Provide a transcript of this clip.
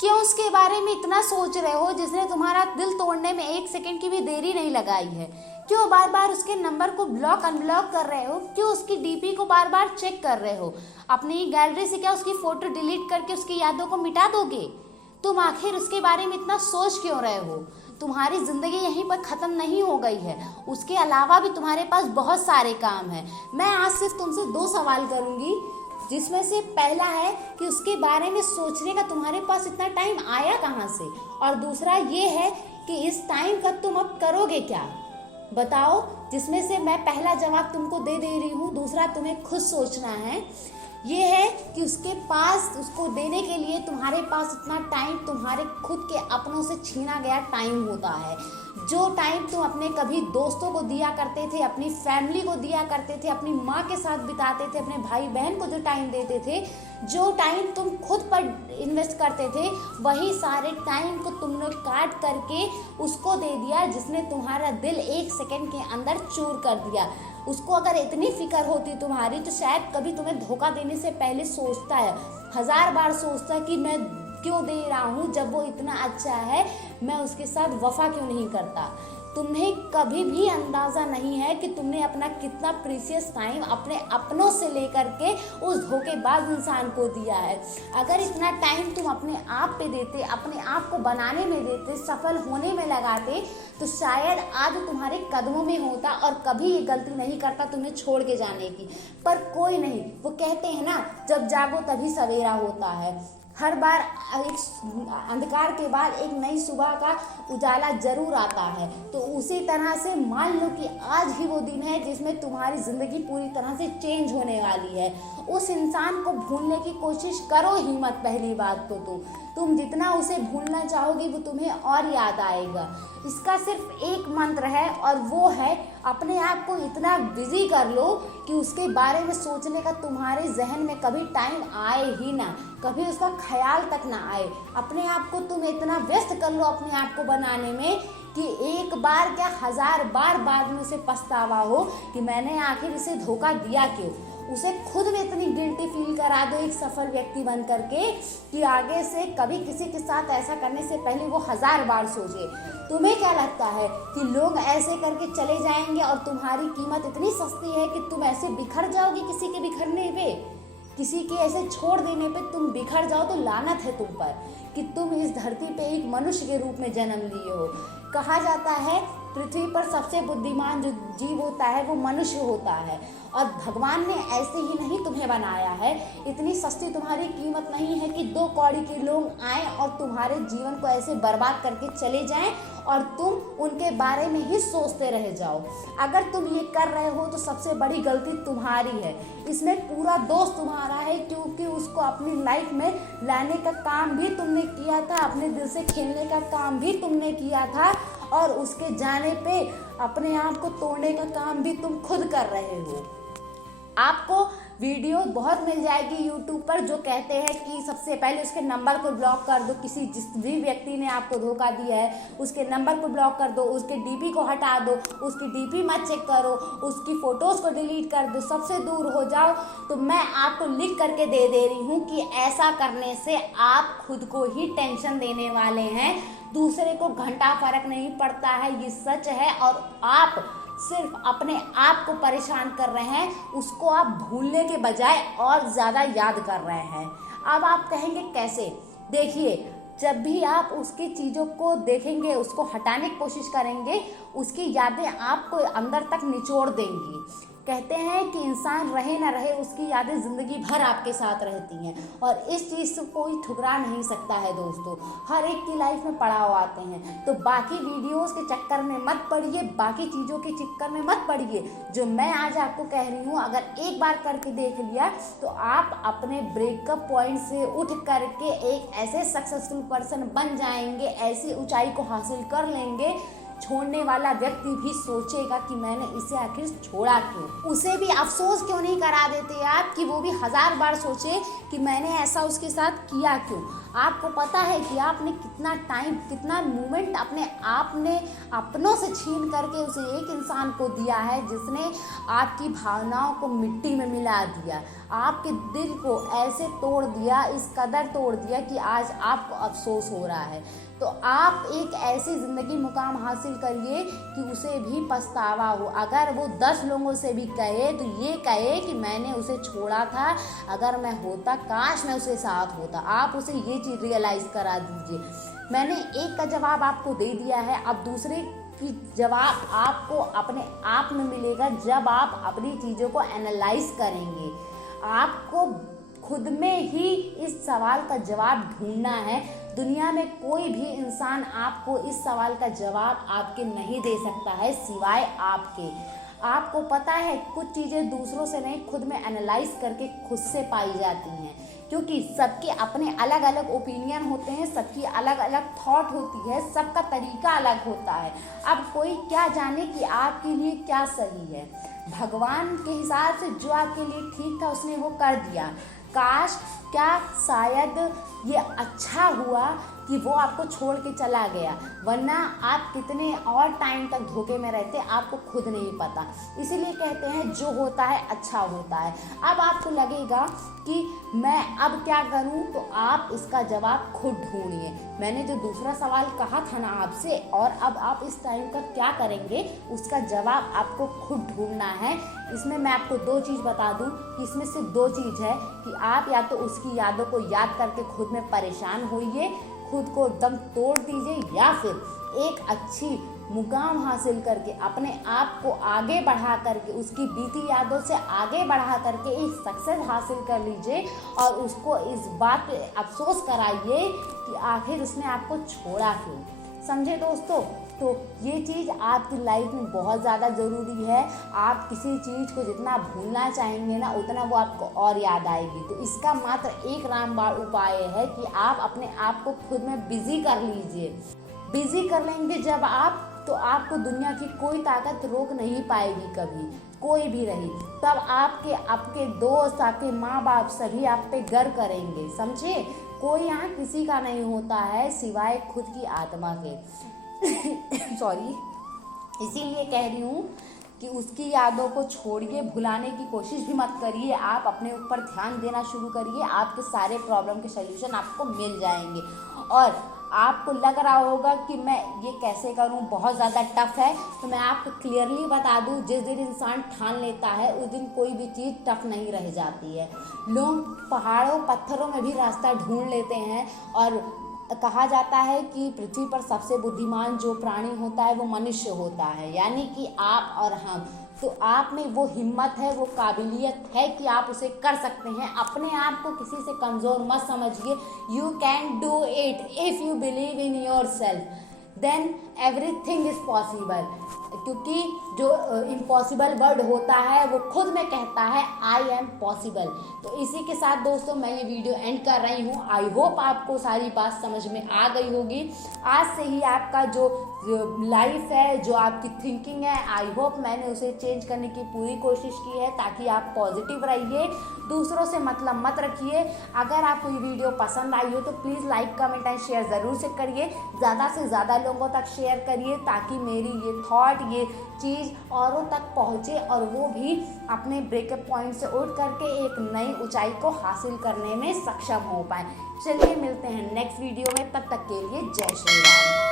क्यों उसके बारे में इतना सोच रहे हो जिसने तुम्हारा दिल तोड़ने में 1 सेकंड की भी देरी नहीं लगाई है? क्यों बार बार उसके नंबर को ब्लॉक अनब्लॉक कर रहे हो? क्यों उसकी डीपी को बार बार चेक कर रहे हो? अपनी गैलरी से क्या उसकी फोटो डिलीट करके उसकी यादों को मिटा दोगे? तुम आखिर उसके बारे में इतना सोच क्यों रहे हो? तुम्हारी जिंदगी यहीं पर खत्म नहीं हो गई है, उसके अलावा भी तुम्हारे पास बहुत सारे काम हैं। मैं आज सिर्फ तुमसे 2 सवाल करूंगी, जिसमें से पहला है कि उसके बारे में सोचने का तुम्हारे पास इतना टाइम आया कहाँ से, और दूसरा ये है कि इस टाइम का तुम अब करोगे क्या, बताओ। जिसमें से मैं पहला जवाब तुमको दे रही हूँ, दूसरा तुम्हें खुद सोचना है। ये है कि उसके पास, उसको देने के लिए तुम्हारे पास इतना टाइम तुम्हारे खुद के अपनों से छीना गया टाइम होता है। जो टाइम तुम अपने कभी दोस्तों को दिया करते थे, अपनी फैमिली को दिया करते थे, अपनी माँ के साथ बिताते थे, अपने भाई बहन को जो टाइम देते थे, जो टाइम तुम खुद पर इन्वेस्ट करते थे, वही सारे टाइम को तुमने काट करके उसको दे दिया, जिसने तुम्हारा दिल 1 सेकंड के अंदर चूर कर दिया। उसको अगर इतनी फिक्र होती तुम्हारी तो शायद कभी तुम्हें धोखा देने से पहले सोचता है, 1000 बार सोचता है कि मैं क्यों दे रहा हूँ, जब वो इतना अच्छा है मैं उसके साथ वफा क्यों नहीं करता। तुम्हें कभी भी अंदाज़ा नहीं है कि तुमने अपना कितना प्रीशियस टाइम अपने अपनों से लेकर के उस धोखेबाज इंसान को दिया है। अगर इतना टाइम तुम अपने आप पे देते, अपने आप को बनाने में देते, सफल होने में लगाते, तो शायद आज तुम्हारे कदमों में होता और कभी ये गलती नहीं करता तुम्हें छोड़ के जाने की। पर कोई नहीं, वो कहते हैं ना, जब जागो तभी सवेरा होता है। हर बार एक अंधकार के बाद एक नई सुबह का उजाला जरूर आता है। तो उसी तरह से मान लो कि आज ही वो दिन है जिसमें तुम्हारी ज़िंदगी पूरी तरह से चेंज होने वाली है। उस इंसान को भूलने की कोशिश करो ही मत। पहली बात तो तुम जितना उसे भूलना चाहोगे वो तुम्हें और याद आएगा। इसका सिर्फ एक मंत्र है, और वो है अपने आप को इतना बिजी कर लो कि उसके बारे में सोचने का तुम्हारे जहन में कभी टाइम आए ही ना, कभी उसका ख्याल तक ना आए। अपने आप को तुम इतना व्यस्त कर लो अपने आप को बनाने में कि एक बार क्या 1000 बार बाद में उसे पछतावा हो कि मैंने आखिर इसे धोखा दिया क्यों। उसे खुद में इतनी गिल्टी फील करा दो एक सफल व्यक्ति बन करके कि आगे से कभी किसी के साथ ऐसा करने से पहले वो 1000 बार सोचे। तुम्हें क्या लगता है कि लोग ऐसे करके चले जाएंगे और तुम्हारी कीमत इतनी सस्ती है कि तुम ऐसे बिखर जाओगे किसी के बिखरने पे, किसी के ऐसे छोड़ देने पे तुम बिखर जाओ? तो लानत है तुम पर कि तुम इस धरती पे एक मनुष्य के रूप में जन्म लिए हो। कहा जाता है पृथ्वी पर सबसे बुद्धिमान जो जीव होता है वो मनुष्य होता है, और भगवान ने ऐसे ही नहीं तुम्हें बनाया है। इतनी सस्ती तुम्हारी कीमत नहीं है कि 2 कौड़ी के लोग आएँ और तुम्हारे जीवन को ऐसे बर्बाद करके चले जाएं और तुम उनके बारे में ही सोचते रह जाओ। अगर तुम ये कर रहे हो तो सबसे बड़ी गलती तुम्हारी है। इसमें पूरा दोष तुम्हारा है, क्योंकि उसको अपनी लाइफ में लाने का काम भी तुमने किया था, अपने दिल से खेलने का काम भी तुमने किया था, और उसके जाने पे अपने आप को तोड़ने का काम भी तुम खुद कर रहे हो। आपको वीडियो बहुत मिल जाएगी यूट्यूब पर जो कहते हैं कि सबसे पहले उसके नंबर को ब्लॉक कर दो। जिस भी व्यक्ति ने आपको धोखा दिया है उसके नंबर को ब्लॉक कर दो, उसके डीपी को हटा दो, उसकी डीपी मत चेक करो, उसकी फ़ोटोज़ को डिलीट कर दो, सबसे दूर हो जाओ। तो मैं आपको लिख करके दे रही हूँ कि ऐसा करने से आप खुद को ही टेंशन देने वाले हैं, दूसरे को घंटा फर्क नहीं पड़ता है, ये सच है। और आप सिर्फ अपने आप को परेशान कर रहे हैं, उसको आप भूलने के बजाय और ज़्यादा याद कर रहे हैं। अब आप कहेंगे कैसे? देखिए, जब भी आप उसकी चीज़ों को देखेंगे, उसको हटाने की कोशिश करेंगे, उसकी यादें आपको अंदर तक निचोड़ देंगी। कहते हैं कि इंसान रहे ना रहे, उसकी यादें ज़िंदगी भर आपके साथ रहती हैं, और इस चीज़ से कोई ठुकरा नहीं सकता है दोस्तों। हर एक की लाइफ में पड़ाव आते हैं, तो बाकी वीडियोस के चक्कर में मत पड़िए, बाकी चीज़ों के चक्कर में मत पड़िए। जो मैं आज आपको कह रही हूँ, अगर एक बार करके देख लिया तो आप अपने ब्रेकअप पॉइंट से उठ करके एक ऐसे सक्सेसफुल पर्सन बन जाएंगे, ऐसी ऊंचाई को हासिल कर लेंगे, छोड़ने वाला व्यक्ति भी सोचेगा कि मैंने इसे आखिर छोड़ा क्यों। उसे भी अफसोस क्यों नहीं करा देते आप कि वो भी 1000 बार सोचे कि मैंने ऐसा उसके साथ किया क्यों। आपको पता है कि आपने कितना टाइम, कितना मोमेंट अपने आप ने अपनों से छीन करके उसे एक इंसान को दिया है जिसने आपकी भावनाओं को मिट्टी में मिला दिया। आपके दिल को ऐसे तोड़ दिया, इस कदर तोड़ दिया कि आज आपको अफसोस हो रहा है। तो आप एक ऐसी ज़िंदगी मुकाम हासिल करिए कि उसे भी पछतावा हो। अगर वो 10 लोगों से भी कहे तो ये कहे कि मैंने उसे छोड़ा था, अगर मैं होता काश मैं उसे साथ होता। आप उसे ये चीज़ रियलाइज़ करा दीजिए। मैंने एक का जवाब आपको दे दिया है, अब दूसरे की जवाब आपको अपने आप में मिलेगा जब आप अपनी चीज़ों को एनालाइज करेंगे। आपको खुद में ही इस सवाल का जवाब ढूंढना है। दुनिया में कोई भी इंसान आपको इस सवाल का जवाब आपके नहीं दे सकता है सिवाय आपके। आपको पता है कुछ चीज़ें दूसरों से नहीं, खुद में एनालाइज करके खुद से पाई जाती हैं, क्योंकि सबके अपने अलग अलग ओपिनियन होते हैं, सबकी अलग अलग थॉट होती है, सबका तरीका अलग होता है। अब कोई क्या जाने कि आपके लिए क्या सही है। भगवान के हिसाब से जो आपके लिए ठीक था उसने वो कर दिया। काश क्या शायद ये अच्छा हुआ कि वो आपको छोड़ के चला गया, वरना आप कितने और टाइम तक धोखे में रहते आपको खुद नहीं पता। इसीलिए कहते हैं जो होता है अच्छा होता है। अब आपको लगेगा कि मैं अब क्या करूं, तो आप इसका जवाब खुद ढूंढिए। मैंने जो दूसरा सवाल कहा था ना आपसे, और अब आप इस टाइम का क्या करेंगे उसका जवाब आपको खुद ढूंढना है। इसमें मैं आपको 2 चीज़ बता दूं कि इसमें सिर्फ 2 चीज़ है कि आप या तो उसकी यादों को याद करके खुद में परेशान होइए, खुद को एकदम तोड़ दीजिए, या फिर एक अच्छी मुकाम हासिल करके अपने आप को आगे बढ़ा करके उसकी बीती यादों से आगे बढ़ा करके एक सक्सेस हासिल कर लीजिए और उसको इस बात पे अफसोस कराइए कि आखिर उसने आपको छोड़ा क्यों। समझे दोस्तों? तो ये चीज़ आपकी लाइफ में बहुत ज़्यादा ज़रूरी है। आप किसी चीज़ को जितना भूलना चाहेंगे ना उतना वो आपको और याद आएगी। तो इसका मात्र एक रामबाण उपाय है कि आप अपने आप को खुद में बिजी कर लीजिए। बिजी कर लेंगे जब आप, तो आपको दुनिया की कोई ताकत रोक नहीं पाएगी कभी, कोई भी रही। तब आपके दोस्त, आपके माँ बाप सभी आप पे गर्व करेंगे। समझे? कोई यहाँ किसी का नहीं होता है सिवाय खुद की आत्मा के। सॉरी, इसीलिए कह रही हूँ कि उसकी यादों को छोड़िए, भुलाने की कोशिश भी मत करिए। आप अपने ऊपर ध्यान देना शुरू करिए, आपके सारे प्रॉब्लम के सल्यूशन आपको मिल जाएंगे। और आपको लग रहा होगा कि मैं ये कैसे करूं, बहुत ज़्यादा टफ है, तो मैं आपको क्लियरली बता दूं, जिस दिन इंसान ठान लेता है उस दिन कोई भी चीज़ टफ नहीं रह जाती है। लोग पहाड़ों पत्थरों में भी रास्ता ढूंढ लेते हैं, और कहा जाता है कि पृथ्वी पर सबसे बुद्धिमान जो प्राणी होता है वो मनुष्य होता है, यानी कि आप और हम। तो आप में वो हिम्मत है, वो काबिलियत है कि आप उसे कर सकते हैं। अपने आप को किसी से कमज़ोर मत समझिए। You can do it if you believe in yourself, then everything is possible. क्योंकि जो इम्पॉसिबल वर्ड होता है वो खुद में कहता है आई एम पॉसिबल। तो इसी के साथ दोस्तों मैं ये वीडियो एंड कर रही हूँ। आई होप आपको सारी बात समझ में आ गई होगी। आज से ही आपका जो लाइफ है, जो आपकी थिंकिंग है, आई होप मैंने उसे चेंज करने की पूरी कोशिश की है, ताकि आप पॉजिटिव रहिए, दूसरों से मतलब मत रखिए। अगर आपको ये वीडियो पसंद आई हो तो please like, comment and share ज़रूर से करिए। ज़्यादा से ज़्यादा लोगों तक शेयर करिए, ताकि मेरी ये थॉट, ये चीज़ औरों तक पहुँचे और वो भी अपने ब्रेकअप पॉइंट से उठ करके एक नई ऊंचाई को हासिल करने में सक्षम हो पाए। चलिए मिलते हैं नेक्स्ट वीडियो में, तब तक के लिए जय श्री राम।